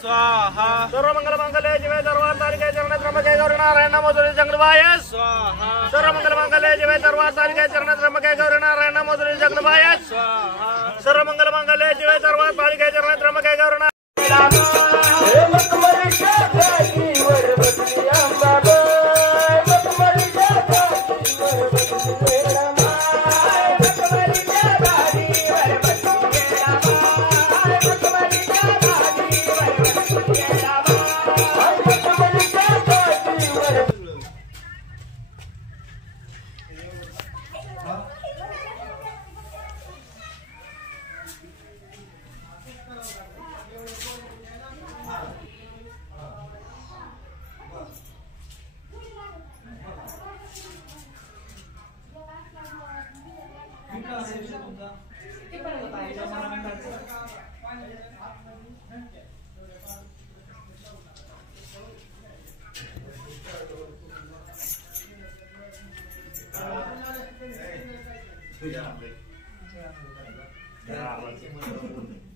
स्वाहा सर्व मंगल मांगल्ये शिवे सर्वार्थ साधिके शरणे त्र्यंबके गौरी नारायण नमोस्तुते जगन्नाथाय स्वाहा सर्व मंगल मांगल्ये शिवे सर्वार्थ साधिके शरणे त्र्यंबके गौरी नारायण नमोस्तुते जगन्नाथाय स्वाहा सर्व मंगल मांगल्ये शिवे सर्वार्थ साधिके शरणे त्र्यंबके गौरी Yeah.